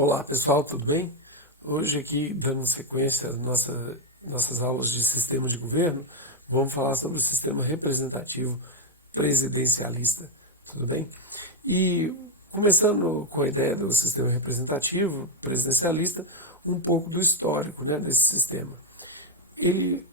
Olá pessoal, tudo bem? Hoje aqui, dando sequência às nossas aulas de sistema de governo, vamos falar sobre o sistema representativo presidencialista, tudo bem? E começando com a ideia do sistema representativo presidencialista, um pouco do histórico, né, desse sistema.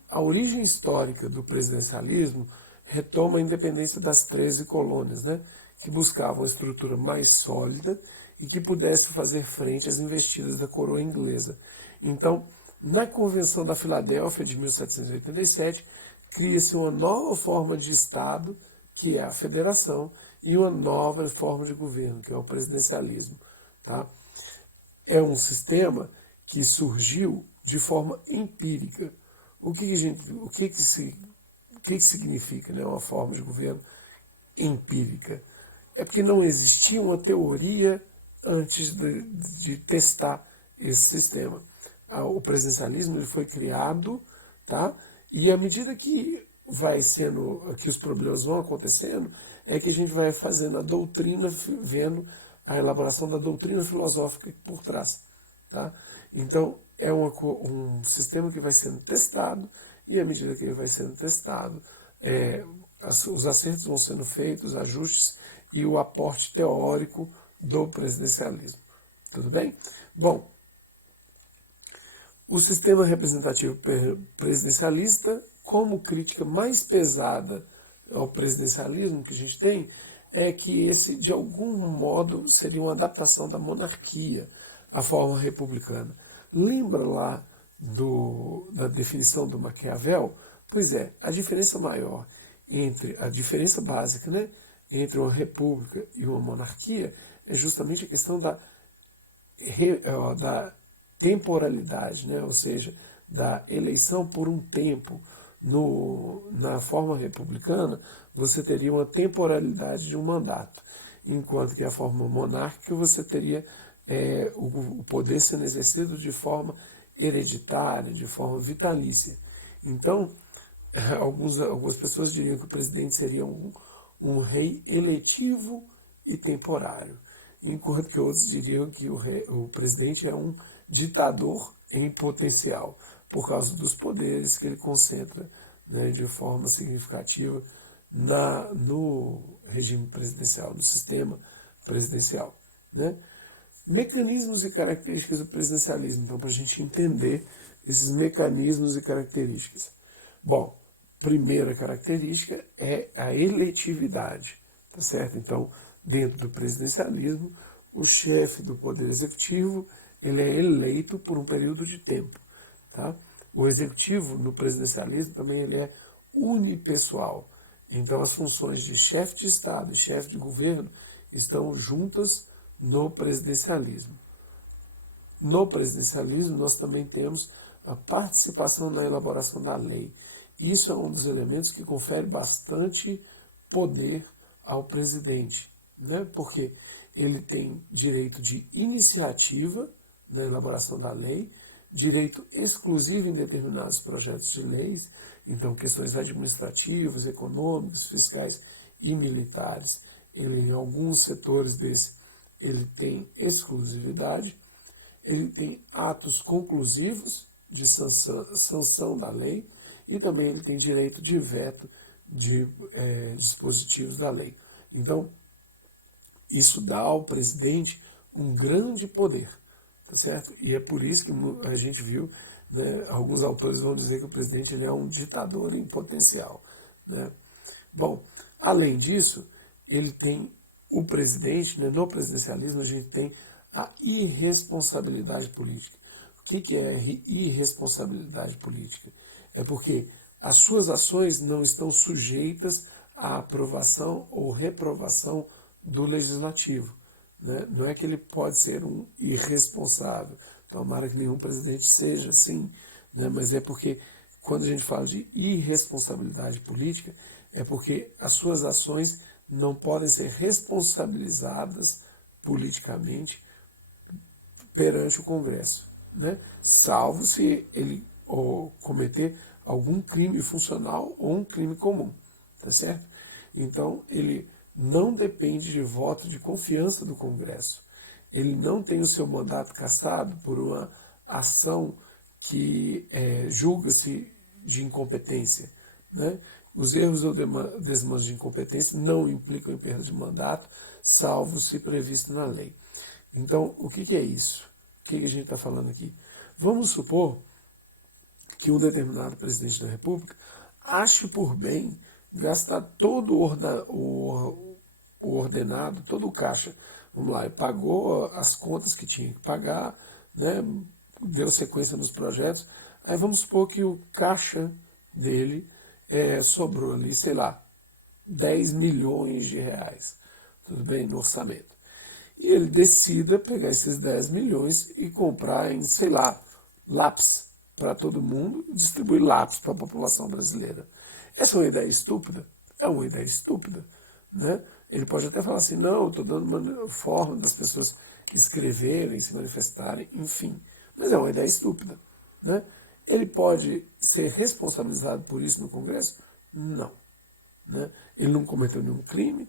A origem histórica do presidencialismo retoma a independência das 13 colônias, né, que buscavam uma estrutura mais sólida e que pudesse fazer frente às investidas da coroa inglesa. Então, na Convenção da Filadélfia de 1787, cria-se uma nova forma de Estado, que é a federação, e uma nova forma de governo, que é o presidencialismo. Tá? É um sistema que surgiu de forma empírica. O que significa, né, uma forma de governo empírica? É porque não existia uma teoria antes de testar esse sistema. O presidencialismo ele foi criado, tá? E à medida que que os problemas vão acontecendo, é que a gente vai fazendo a doutrina, vendo a elaboração da doutrina filosófica por trás, tá? Então, é um sistema que vai sendo testado, e à medida que ele vai sendo testado, os acertos vão sendo feitos, os ajustes e o aporte teórico do presidencialismo. Tudo bem? Bom, o sistema representativo presidencialista, como crítica mais pesada ao presidencialismo que a gente tem, é que esse, de algum modo, seria uma adaptação da monarquia à forma republicana. Lembra lá da definição do Maquiavel? Pois é, a diferença maior a diferença básica, né, entre uma república e uma monarquia é justamente a questão da temporalidade, né, ou seja, da eleição por um tempo. Na forma republicana, você teria uma temporalidade de um mandato, enquanto que a forma monárquica você teria o poder sendo exercido de forma hereditária, de forma vitalícia. Então, algumas pessoas diriam que o presidente seria um rei eletivo e temporário, enquanto que outros diriam que o presidente é um ditador em potencial, por causa dos poderes que ele concentra, né, de forma significativa no regime presidencial, no sistema presidencial. Né? Mecanismos e características do presidencialismo, então, para a gente entender esses mecanismos e características. Bom, primeira característica é a eletividade, tá certo? Então, dentro do presidencialismo, o chefe do Poder Executivo ele é eleito por um período de tempo. Tá? O Executivo, no presidencialismo, também ele é unipessoal. Então, as funções de chefe de Estado e chefe de governo estão juntas no presidencialismo. No presidencialismo, nós também temos a participação na elaboração da lei. Isso é um dos elementos que confere bastante poder ao presidente, né? Porque ele tem direito de iniciativa na elaboração da lei, direito exclusivo em determinados projetos de leis, então questões administrativas, econômicas, fiscais e militares. Ele, em alguns setores ele tem exclusividade, ele tem atos conclusivos de sanção da lei e também ele tem direito de veto de dispositivos da lei. Então, isso dá ao presidente um grande poder, tá certo? E é por isso que a gente viu, né, alguns autores vão dizer que o presidente ele é um ditador em potencial. Né? Bom, além disso, ele tem o presidente, né, no presidencialismo a gente tem a irresponsabilidade política. O que é irresponsabilidade política? É porque as suas ações não estão sujeitas à aprovação ou reprovação do legislativo. Né? Não é que ele pode ser um irresponsável. Tomara que nenhum presidente seja assim, né? Mas é porque quando a gente fala de irresponsabilidade política, é porque as suas ações não podem ser responsabilizadas politicamente perante o Congresso, né? Salvo se ele cometer algum crime funcional ou um crime comum, tá certo? Então, ele não depende de voto de confiança do Congresso. ele não tem o seu mandato cassado por uma ação que julga-se de incompetência, né? Os erros ou desmandos de incompetência não implicam em perda de mandato, salvo se previsto na lei. Então, o que é isso? O que a gente está falando aqui? Vamos supor que um determinado presidente da República ache por bem gastar todo o ordenado, todo o caixa. Vamos lá, ele pagou as contas que tinha que pagar, né, deu sequência nos projetos. Aí vamos supor que o caixa dele sobrou ali, sei lá, 10 milhões de reais, tudo bem, no orçamento. E ele decida pegar esses 10 milhões e comprar em, sei lá, lápis para todo mundo, distribuir lápis para a população brasileira. Essa é uma ideia estúpida? É uma ideia estúpida, né? Ele pode até falar assim, não, estou dando uma forma das pessoas escreverem, se manifestarem, enfim. Mas é uma ideia estúpida, né? Ele pode ser responsabilizado por isso no Congresso? Não, né? Ele não cometeu nenhum crime,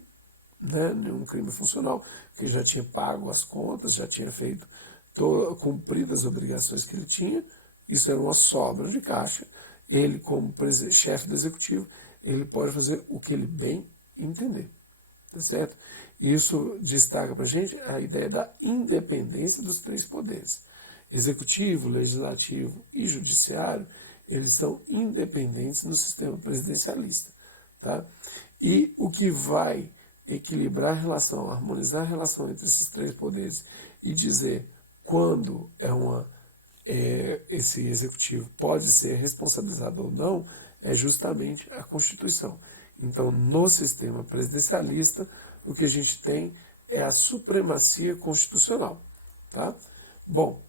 né? Nenhum crime funcional, porque já tinha pago as contas, já tinha feito, cumprido as obrigações que ele tinha. Isso era uma sobra de caixa. Ele, como chefe do executivo, ele pode fazer o que ele bem entender, tá certo? Isso destaca para a gente a ideia da independência dos três poderes. Executivo, legislativo e judiciário, eles são independentes no sistema presidencialista, tá? E o que vai equilibrar a relação, harmonizar a relação entre esses três poderes e dizer quando esse executivo pode ser responsabilizado ou não, é justamente a Constituição. Então, no sistema presidencialista, o que a gente tem é a supremacia constitucional. Tá? Bom,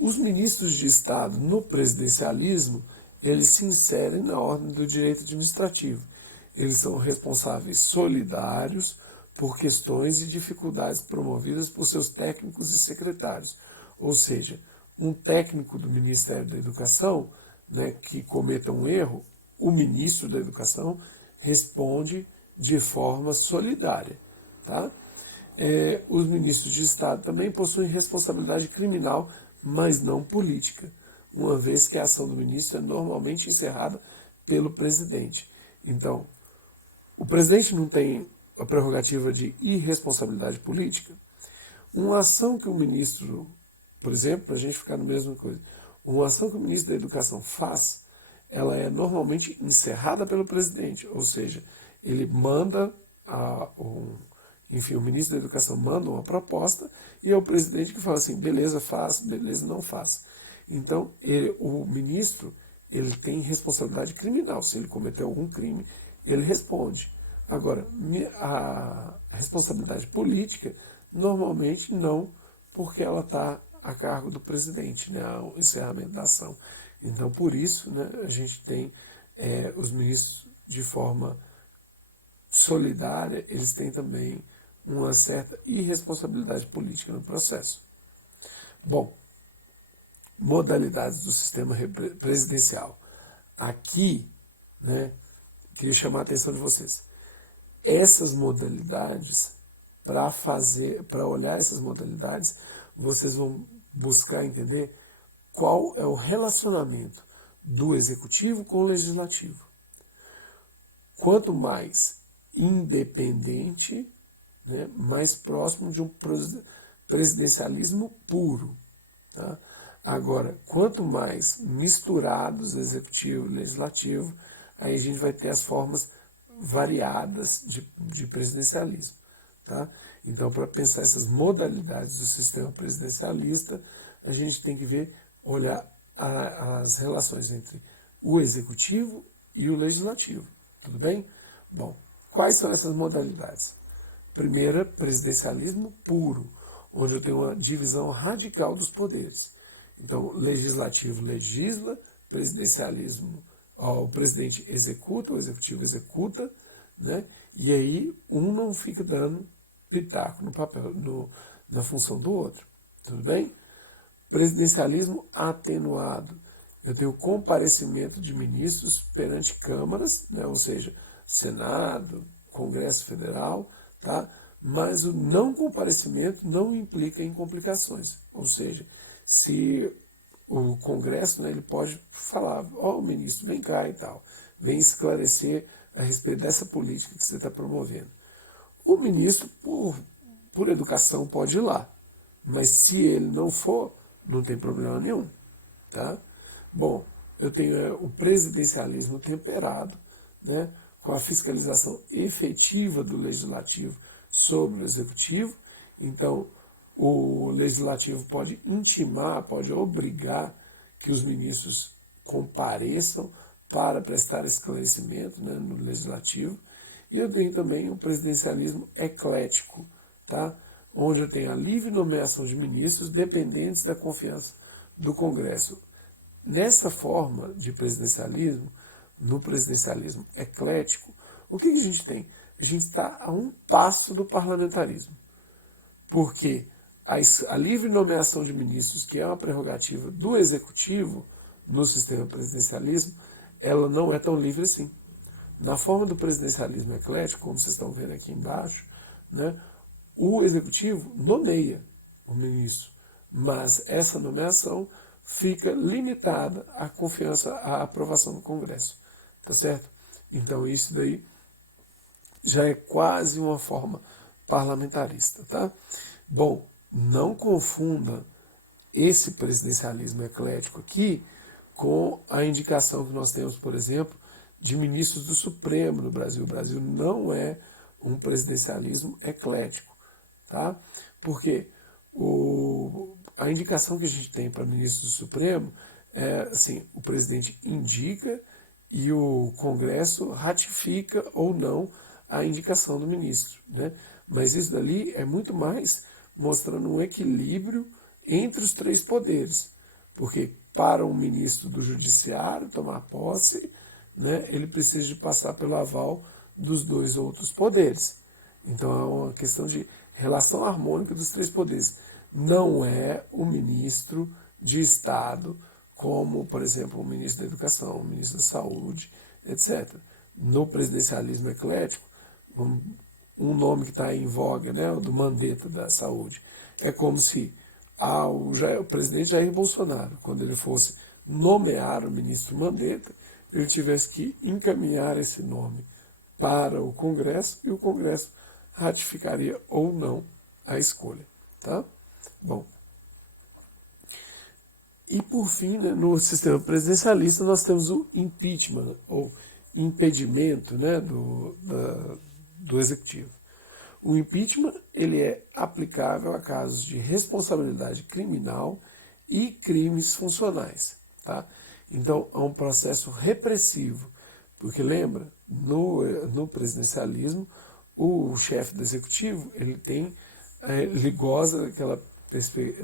os ministros de Estado no presidencialismo, eles se inserem na ordem do direito administrativo. Eles são responsáveis solidários por questões e dificuldades promovidas por seus técnicos e secretários. Ou seja, um técnico do Ministério da Educação, né, que cometa um erro, o ministro da Educação responde de forma solidária. Tá? Os ministros de Estado também possuem responsabilidade criminal, mas não política, uma vez que a ação do ministro é normalmente encerrada pelo presidente. Então, o presidente não tem a prerrogativa de irresponsabilidade política. Uma ação que o ministro, por exemplo, para a gente ficar no mesmo coisa, uma ação que o ministro da Educação faz, ela é normalmente encerrada pelo presidente, ou seja, ele manda enfim, o ministro da Educação manda uma proposta e é o presidente que fala assim, beleza, faz, beleza, não faz. Então, o ministro, ele tem responsabilidade criminal. Se ele cometeu algum crime, ele responde. Agora, a responsabilidade política, normalmente não, porque ela está a cargo do presidente, né, o encerramento da ação. Então, por isso, né, a gente tem os ministros de forma solidária, eles têm também uma certa irresponsabilidade política no processo. Bom, modalidades do sistema presidencial. Aqui, né, queria chamar a atenção de vocês. Essas modalidades, para olhar essas modalidades, vocês vão buscar entender qual é o relacionamento do executivo com o legislativo. Quanto mais independente, né, mais próximo de um presidencialismo puro. Tá? Agora, quanto mais misturados executivo e legislativo, aí a gente vai ter as formas variadas de presidencialismo. Tá? Então, para pensar essas modalidades do sistema presidencialista, a gente tem que olhar as relações entre o executivo e o legislativo. Tudo bem? Bom, quais são essas modalidades? Primeira, presidencialismo puro, onde eu tenho uma divisão radical dos poderes. Então, legislativo legisla, presidencialismo, o presidente executa, o executivo executa, né? E aí um não fica dando pitaco no papel, na função do outro. Tudo bem? Presidencialismo atenuado. Eu tenho comparecimento de ministros perante câmaras, né? Ou seja, Senado, Congresso Federal, tá? Mas o não comparecimento não implica em complicações. Ou seja, se o Congresso, né, ele pode falar, ó, ministro, vem cá e tal, vem esclarecer a respeito dessa política que você está promovendo. O ministro, por educação, pode ir lá, mas se ele não for, não tem problema nenhum. Tá? Bom, eu tenho o presidencialismo temperado, né, com a fiscalização efetiva do legislativo sobre o executivo. Então, o legislativo pode intimar, pode obrigar que os ministros compareçam para prestar esclarecimento, né, no legislativo. E eu tenho também o presidencialismo eclético, tá? Onde eu tenho a livre nomeação de ministros dependentes da confiança do Congresso. Nessa forma de presidencialismo, no presidencialismo eclético, o que a gente tem? A gente está a um passo do parlamentarismo, porque a livre nomeação de ministros, que é uma prerrogativa do executivo no sistema presidencialismo, ela não é tão livre assim. Na forma do presidencialismo eclético, como vocês estão vendo aqui embaixo, né, o executivo nomeia o ministro, mas essa nomeação fica limitada à confiança, à aprovação do Congresso, tá certo? Então isso daí já é quase uma forma parlamentarista, tá? Bom, não confunda esse presidencialismo eclético aqui com a indicação que nós temos, por exemplo, de ministros do Supremo no Brasil. O Brasil não é um presidencialismo eclético, tá? Porque a indicação que a gente tem para ministros do Supremo é assim, o presidente indica e o Congresso ratifica ou não a indicação do ministro, né? Mas isso dali é muito mais mostrando um equilíbrio entre os três poderes, porque para um ministro do Judiciário tomar posse, né, ele precisa de passar pelo aval dos dois outros poderes. Então é uma questão de relação harmônica dos três poderes. Não é o ministro de Estado, como, por exemplo, o ministro da Educação, o ministro da Saúde, etc. No presidencialismo eclético, um nome que está em voga, né, o do Mandetta da Saúde, é como se o presidente Jair Bolsonaro, quando ele fosse nomear o ministro Mandetta, ele tivesse que encaminhar esse nome para o Congresso e o Congresso ratificaria ou não a escolha. Tá? Bom, e por fim, né, no sistema presidencialista, nós temos o impeachment, ou impedimento, né, do executivo. O impeachment ele é aplicável a casos de responsabilidade criminal e crimes funcionais. Tá? Então, é um processo repressivo, porque lembra, no presidencialismo, o chefe do executivo ele goza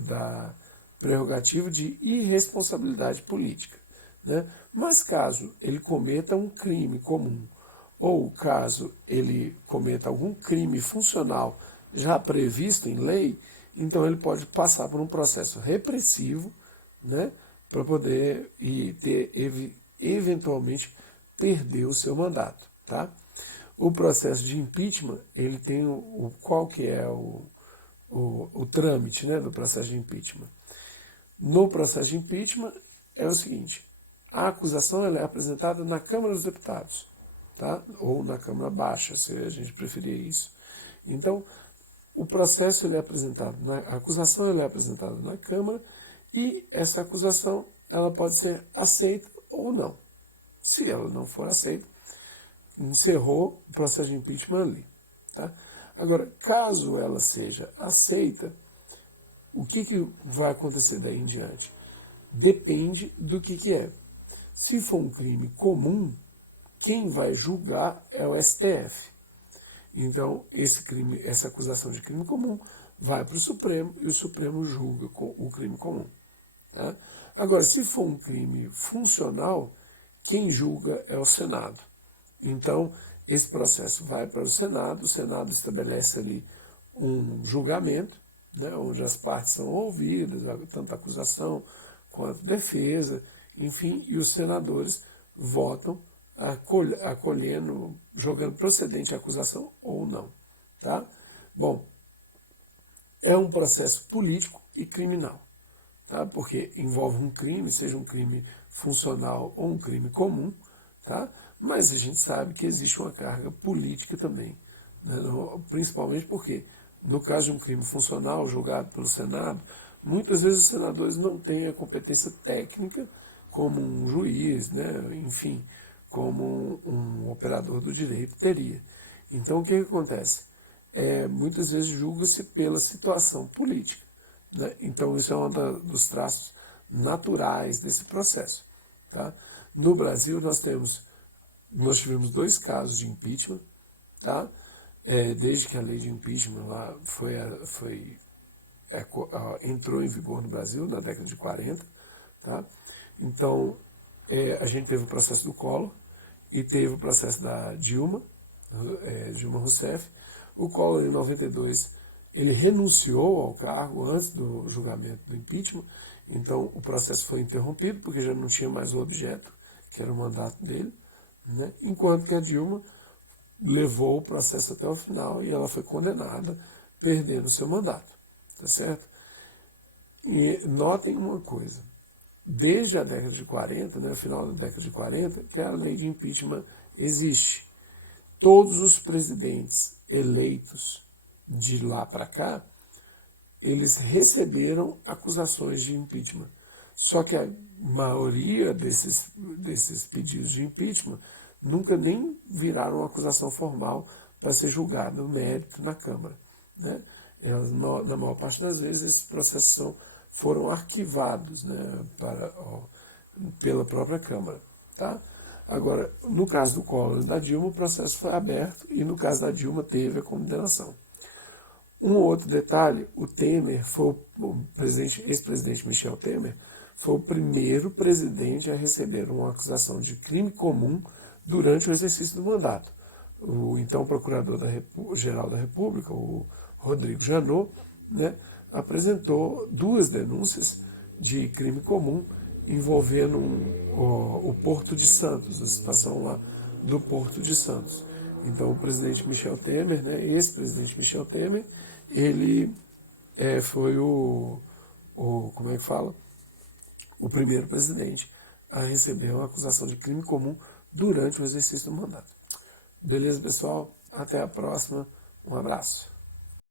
da prerrogativa de irresponsabilidade política. Né? Mas caso ele cometa um crime comum, ou caso ele cometa algum crime funcional já previsto em lei, então ele pode passar por um processo repressivo, né, para poder eventualmente perder o seu mandato. Tá? O processo de impeachment, ele tem qual que é o trâmite, né, do processo de impeachment. No processo de impeachment é o seguinte, a acusação ela é apresentada na Câmara dos Deputados, tá? Ou na Câmara Baixa, se a gente preferir isso. Então, o processo ele é apresentado, a acusação ela é apresentada na Câmara e essa acusação ela pode ser aceita ou não. Se ela não for aceita, encerrou o processo de impeachment ali. Tá? Agora, caso ela seja aceita, o que vai acontecer daí em diante? Depende do que é. Se for um crime comum, quem vai julgar é o STF. Então, essa acusação de crime comum vai para o Supremo e o Supremo julga o crime comum. Tá? Agora, se for um crime funcional, quem julga é o Senado. Então, esse processo vai para o Senado estabelece ali um julgamento, né, onde as partes são ouvidas, tanto a acusação quanto a defesa, enfim, e os senadores votam acolhendo, jogando procedente a acusação ou não. Tá? Bom, é um processo político e criminal, tá? Porque envolve um crime, seja um crime funcional ou um crime comum, tá? Mas a gente sabe que existe uma carga política também, né? Principalmente porque, no caso de um crime funcional julgado pelo Senado, muitas vezes os senadores não têm a competência técnica como um juiz, né? Enfim, como um operador do direito teria. Então, o que acontece? Muitas vezes julga-se pela situação política, né? Então, isso é um dos traços naturais desse processo. Tá? No Brasil, nós tivemos 2 casos de impeachment, tá? Desde que a lei de impeachment lá entrou em vigor no Brasil, na década de 40. Tá? Então, a gente teve o processo do Collor e teve o processo da Dilma, Dilma Rousseff. O Collor, em 92, ele renunciou ao cargo antes do julgamento do impeachment, então o processo foi interrompido, porque já não tinha mais o objeto, que era o mandato dele, né? Enquanto que a Dilma levou o processo até o final e ela foi condenada, perdendo o seu mandato. Tá certo? E notem uma coisa, desde a década de 40, né, final da década de 40, que a lei de impeachment existe. Todos os presidentes eleitos de lá para cá, eles receberam acusações de impeachment. Só que a maioria desses pedidos de impeachment nunca nem viraram uma acusação formal para ser julgado o mérito na Câmara. Né? Na maior parte das vezes, esses processos foram arquivados, né, pela própria Câmara. Tá? Agora, no caso do Collor e da Dilma, o processo foi aberto e no caso da Dilma teve a condenação. Um outro detalhe, o Temer foi ex-presidente Michel Temer, foi o primeiro presidente a receber uma acusação de crime comum durante o exercício do mandato. O então procurador-geral da República, o Rodrigo Janot, né, apresentou 2 denúncias de crime comum envolvendo o Porto de Santos, a situação lá do Porto de Santos. Então, o presidente Michel Temer, né, ex-presidente Michel Temer, ele foi como é que fala? O primeiro presidente a receber uma acusação de crime comum durante o exercício do mandato. Beleza, pessoal? Até a próxima. Um abraço.